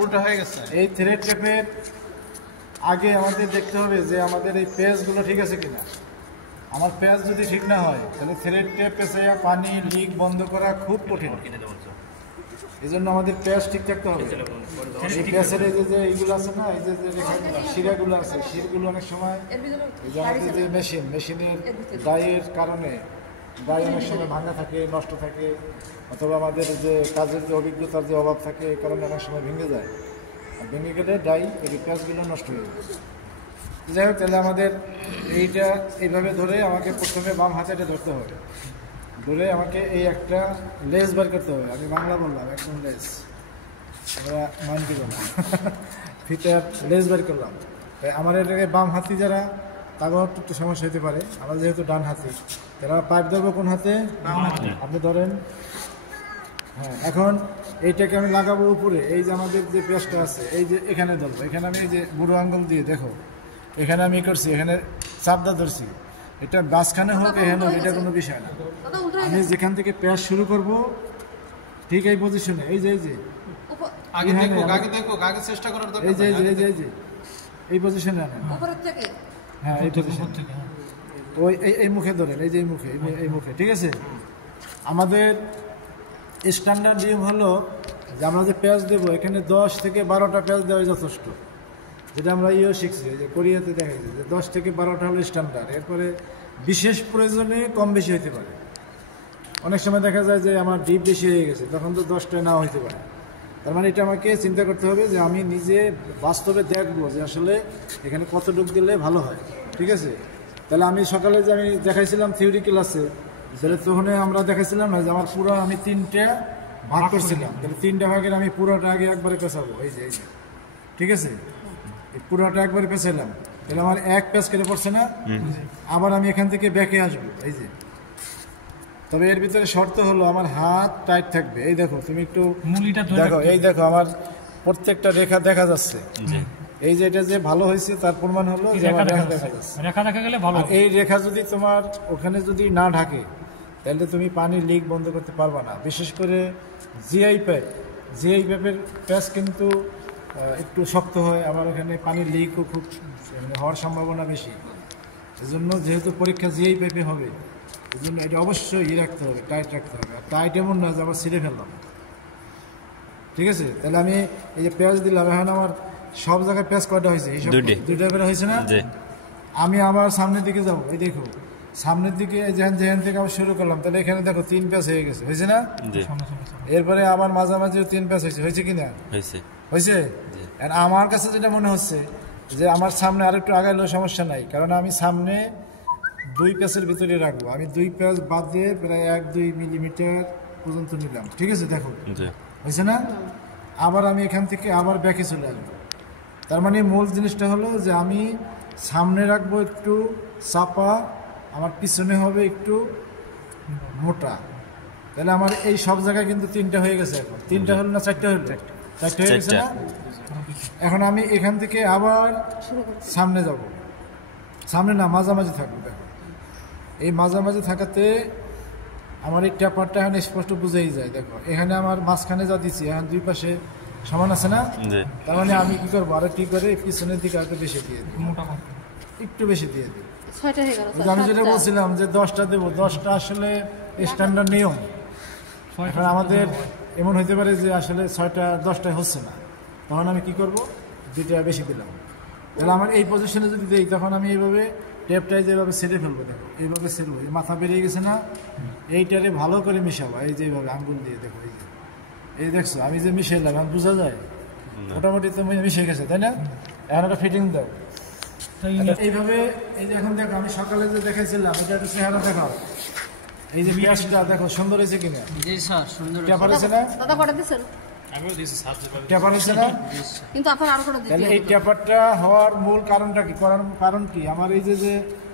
উল্টা হয়ে গেছে। এই থ্রেড টেপের আগে আমাদের দেখতে হবে যে আমাদের এই পেজগুলো ঠিক আছে কিনা। আমার পেজ যদি ঠিক না হয় তাহলে থ্রেড টেপ পেঁচে পানি লিক বন্ধ করা খুব কঠিন। এই জন্য আমাদের পেজ ঠিক থাকতে হবে। এই পেজের এই যে এইগুলো আছে না, এই যে শিরাগুলো আছে, শিরগুলো অনেক সময় এই যে আমাদের যে মেশিনের ডাইয়ের কারণে ডাই অনেক সময় ভাঙা থাকে, নষ্ট থাকে, অথবা আমাদের যে কাজের যে অভিজ্ঞতার যে অভাব থাকে এই কারণে অনেক সময় ভেঙে যায়। আর ভেঙে গেলে ডাই এই পেঁয়াজগুলো নষ্ট হয়ে যায়। যাই হোক, তাহলে আমাদের এইটা এইভাবে ধরে আমাকে প্রথমে বাম হাতেটা ধরতে হবে। ধরে আমাকে এই একটা লেস বার করতে হবে। আমি বাংলা বললাম, একদম লেস, আমরা মানকি বললাম ফিটার লেস বার করলাম। তাই আমার এটাকে বাম হাতি যারা তারও একটু সমস্যা হতে পারে। আমরা যেহেতু ডান হাতি, তারা পাইপ ধরবো কোন হাতে? আপনি ধরেন। হ্যাঁ, এখন এইটাকে আমি লাগাবো উপরে। এই যে আমাদের যে পেঁয়াজটা আছে এই যে এখানে ধরবো। এখানে আমি এই যে বুড়ো আঙ্গুল দিয়ে দেখো এখানে আমি করছি, এখানে চাপদা ধরছি। এটা গাছখানে হোক এখানে হোক, এটা কোনো বিষয় না। আমি যেখান থেকে পেঁয়াজ শুরু করব ঠিক এই পজিশনে, এই যে এই যে আগে দেখো, আগে দেখো, আগে চেষ্টা করার দরকার। এই যে এই পজিশনে আনেন। হ্যাঁ, এই পজিশন থেকে ওই এই মুখে ধরেন, এই যে এই মুখে ঠিক আছে। আমাদের স্ট্যান্ডার্ড নিয়ম হলো যে আমরা যে পেঁয়াজ দেবো এখানে 10 থেকে 12টা পেঁয়াজ দেওয়াই যথেষ্ট। যেটা আমরা শিখছি, যে কোরিয়াতে দেখাইছি যে 10 থেকে 12টা হলো স্ট্যান্ডার্ড। এরপরে বিশেষ প্রয়োজনে কম বেশি হতে পারে। অনেক সময় দেখা যায় যে আমার ডিপ বেশি হয়ে গেছে, তখন তো 10টা নাও হইতে পারে। তার মানে এটা আমাকে চিন্তা করতে হবে যে আমি নিজে বাস্তবে দেখবো যে আসলে এখানে কত ডুব দিলে ভালো হয়। ঠিক আছে, তাহলে আমি সকালে যে আমি দেখাইছিলাম থিওরি ক্লাসে, তাহলে তখন আমরা দেখাইছিলাম না যে আমার পুরো আমি 3টা ভাগ করছিলাম। তাহলে 3টা ভাগের আমি পুরোটা আগে একবারে পেঁচাবো। এই যে ঠিক আছে, পুরোটা একবারে পেঁচাইলাম। তাহলে আমার এক পেঁচ কেটে পড়ছে না। আবার আমি এখান থেকে ব্যাকে আসবো। এই যে, তবে এর ভিতরে শর্ত হলো আমার হাত টাইট থাকবে। এই দেখো, তুমি একটু দেখো, এই দেখো আমার প্রত্যেকটা রেখা দেখা যাচ্ছে। এই যে এটা যে ভালো হয়েছে তার প্রমাণ হলো যে আমার রেখা দেখা যাচ্ছে। রেখা দেখা গেলে ভালো। এই রেখা যদি তোমার ওখানে যদি না ঢাকে তাহলে তুমি পানি লিক বন্ধ করতে পারবা না। বিশেষ করে জিআই পাইপের প্যাচ কিন্তু একটু শক্ত হয়, আবার ওখানে পানির লিকও খুব হওয়ার সম্ভাবনা বেশি। এই জন্য যেহেতু পরীক্ষা জিআই পাইপে হবে, এই জন্য এটা অবশ্যই রাখতে হবে, টাইট রাখতে হবে। আর টাইট এমন না যে আবার ছিঁড়ে ফেললাম। ঠিক আছে, তাহলে আমি এই যে পেঁয়াজ দিলাম, এখন আমার সব জায়গায় পেঁয়াজ কয়টা হয়েছে? এই সব 2টা করে হয়েছে না। আমি আবার সামনের দিকে যাবো। এই দেখো সামনের দিকে যেখান থেকে আবার শুরু করলাম, তাহলে এখানে দেখো 3 পেঁয়াজ হয়ে গেছে, হয়েছে না? এরপরে আবার মাঝামাঝিও 3 পেঁয়াজ হয়েছে কিনা? হয়েছে। আর আমার কাছে যেটা মনে হচ্ছে যে আমার সামনে আরেকটু আগাইলেও সমস্যা নাই, কারণ আমি সামনে 2 পেঁয়াজের ভিতরে রাখবো। আমি 2 পেঁয়াজ বাদ দিয়ে প্রায় 1-2 মিলিমিটার পর্যন্ত নিলাম। ঠিক আছে, দেখো হয়েছে না? আবার আমি এখান থেকে আবার ব্যাকে চলে আসবো। তার মানে মূল জিনিসটা হলো যে আমি সামনে রাখবো একটু চাপা, আমার পিছনে হবে একটু মোটা। তাহলে আমার এই সব জায়গায় কিন্তু 3টা হয়ে গেছে। এখন 3টা হলো না 4টা হলো? 4টা হয়ে গেছে না। এখন আমি এখান থেকে আবার সামনে যাব, সামনে না মাঝামাঝি থাকবো। দেখো এই মাঝামাঝি থাকাতে আমার এই ট্যাপারটা এখন স্পষ্ট বুঝেই যায়। দেখো এখানে আমার মাঝখানে যা দিচ্ছি এখন 2 পাশে সমান আছে না। তার মানে আমি কি করবো, আরো ঠিক করে পিছনের দিকে আরো বেশি দিয়ে দিই, একটু বেশি দিয়ে দিই। আমি যেটা বলছিলাম যে 10টা দেবো, 10টা আসলে স্ট্যান্ডার্ড নিয়ম। এখন আমাদের এমন হইতে পারে যে আসলে 6টা 10টায় হচ্ছে না, তখন আমি কি করব, 2টা বেশি দিলাম। তাহলে আমার এই পজিশনে যদি দিই তখন আমি এইভাবে টেপটাই যেভাবে ছেড়ে ফেলবো। দেখো এইভাবে ছেড়বো, এই মাথা বেরিয়ে গেছে না, এইটারে ভালো করে মিশাবো। এই যে এইভাবে আঙ্গুল দিয়ে দেখো, এই দেখছো আমি যে মিশাইলাম, এখন বোঝা যায় মোটামুটি তো মিশে গেছে, তাই না? এখন একটা ফিটিং দাও এইভাবে। এই যে এখন দেখো আমি সকালে যে দেখাইছিলাম, এটা একটু চেহারা দেখাও। এই যে পেঁয়াজটা দেখো সুন্দর হয়েছে কিনা? ট্যাপার হয়েছে না? ট্যাপার হয়েছে না? তাহলে এই ট্যাপারটা হওয়ার মূল কারণটা কি? কারণ কি, আমার এই যে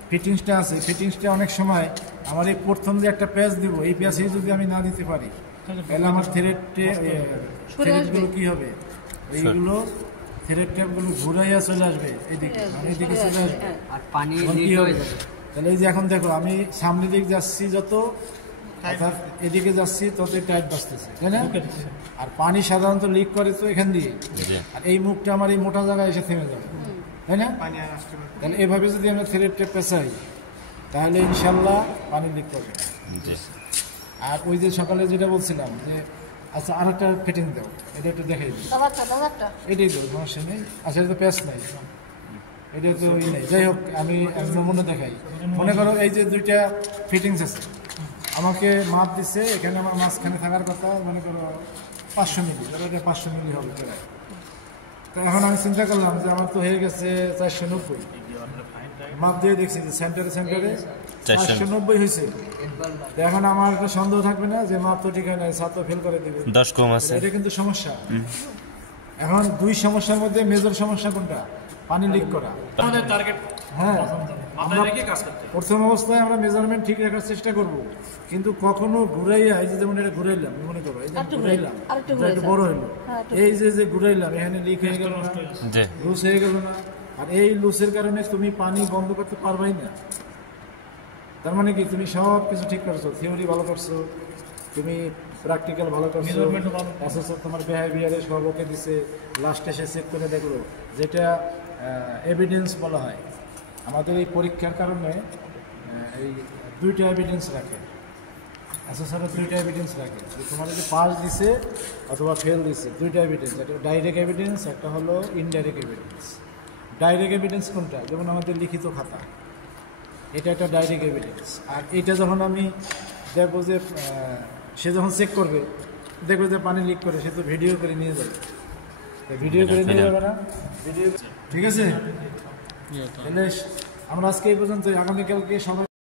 ফিটিংসটা আছে, ফিটিংসটা অনেক সময় আমার এই প্রথম যে একটা পেঁয়াজ দিব, এই পেঁয়াজই যদি আমি না দিতে পারি তাহলে আমার থ্রেডগুলো কি হবে, এইগুলো থ্রেড ট্যাপগুলো ঘুরাইয়া চলে আসবে এইদিকে, এইদিকে চলে আসবে আর পানি লিক হয়ে যাবে। তাহলে এই যে এখন দেখো আমি সামনের দিক যাচ্ছি যত, অর্থাৎ এদিকে যাচ্ছি তত টাইট বাঁচতেছে, তাই না? আর পানি সাধারণত লিক করে তো এখান দিয়ে, আর এই মুখটা আমার এই মোটা জায়গায় এসে থেমে যাবে, তাই না? তাহলে এভাবে যদি আমরা থ্রেডটা পেঁচাই তাহলে ইনশাল্লাহ পানি লিক করবে না। আর ওই যে সকালে যেটা বলছিলাম যে আচ্ছা আর একটা ফিটিং দাও, এটা একটু দেখাই দিই, এটাই দাও, সমস্যা নেই। আচ্ছা এটা তো প্যাচ নাই, এটা তো ওই নেই, যাই হোক আমি নমুনা দেখাই। মনে করো এই যে দুইটা ফিটিংস আছে, আমাকে মাপ দিচ্ছে, এখানে আমার মাঝখানে থাকার কথা মনে করো 500 মিলি, এটা 500 মিলি হবে প্রায়। তো এখন আমি চিন্তা করলাম যে আমার তো হয়ে গেছে 490, মাপ দিয়ে দেখছি যে সেন্টারে 490 হয়েছে। তো এখন আমার একটা সন্দেহ থাকবে না যে মাপ তো ঠিক হয় না, ছাত্র ফেল করে দিবে, 10 কম আছে। এটা কিন্তু সমস্যা। এখন দুই সমস্যার মধ্যে মেজর সমস্যা কোনটা? পানি লিক করা। হ্যাঁ, আমরা প্রথম অবস্থায় আমরা মেজারমেন্ট ঠিক রাখার চেষ্টা করব, কিন্তু কখনো ঘুরাইয়া, এই যে যেমন এটা ঘুরাইলাম, মনে করো এই যে ঘুরাইলাম, একটু বড় হইলো, এই যে ঘুরাইলাম এখানে লিক হয়ে গেল না, লুজ হয়ে গেল না, আর এই লুজের কারণে তুমি পানি বন্ধ করতে পারবাই না। তার মানে কি তুমি সব কিছু ঠিক করছো, থিওরি ভালো করছো, তুমি প্র্যাকটিক্যাল ভালো করছো, অথচ তোমার বিহেভিয়ারে সব ওকে দিছে, লাস্টে সে চেক করে দেখলো, যেটা এভিডেন্স বলা হয়। আমাদের এই পরীক্ষার কারণে এই দুইটা এভিডেন্স রাখে, অ্যাসেসরও দুইটা এভিডেন্স রাখে যে তোমার যে পাস দিছে অথবা ফেল দিছে, দুইটা এভিডেন্স, একটা ডাইরেক্ট এভিডেন্স, একটা হলো ইনডাইরেক্ট এভিডেন্স। ডাইরেক্ট এভিডেন্স কোনটা? যেমন আমাদের লিখিত খাতা, এটা একটা ডাইরেক্ট এভিডেন্স। আর এটা যখন আমি দেখবো যে সে যখন চেক করবে, দেখবে যে পানি লিক করে, সে তো ভিডিও করে নিয়ে যাবে, ভিডিও করে নিয়ে যাবে না, ভিডিও, ঠিক আছে? তাহলে আমরা আজকে এই পর্যন্ত, আগামীকালকে সবাই